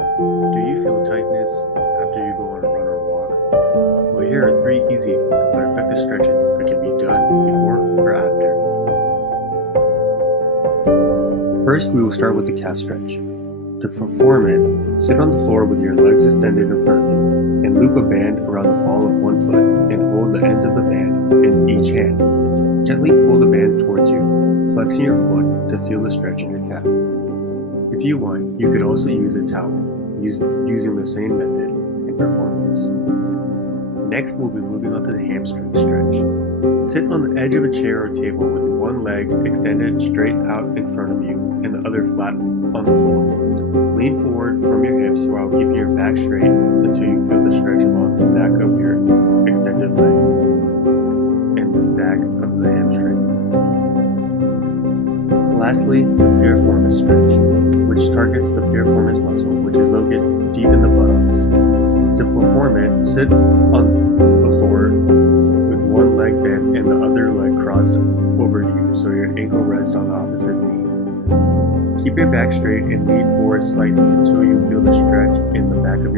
Do you feel tightness after you go on a run or walk? Well, here are 3 easy but effective stretches that can be done before or after. First, we will start with the calf stretch. To perform it, sit on the floor with your legs extended in front of you and loop a band around the ball of one foot and hold the ends of the band in each hand. Gently pull the band towards you, flexing your foot to feel the stretch in your calf. If you want, you could also use a towel, using the same method in performance. Next, we'll be moving on to the hamstring stretch. Sit on the edge of a chair or table with one leg extended straight out in front of you and the other flat on the floor. Lean forward from your hips while keeping your back straight until you feel the stretch along the back of your extended leg and the back of the hamstring. Lastly, the piriformis stretch, which targets the piriformis muscle, which is located deep in the buttocks. To perform it, sit on the floor with one leg bent and the other leg crossed over you so your ankle rests on the opposite knee. Keep your back straight and lean forward slightly until you feel the stretch in the back of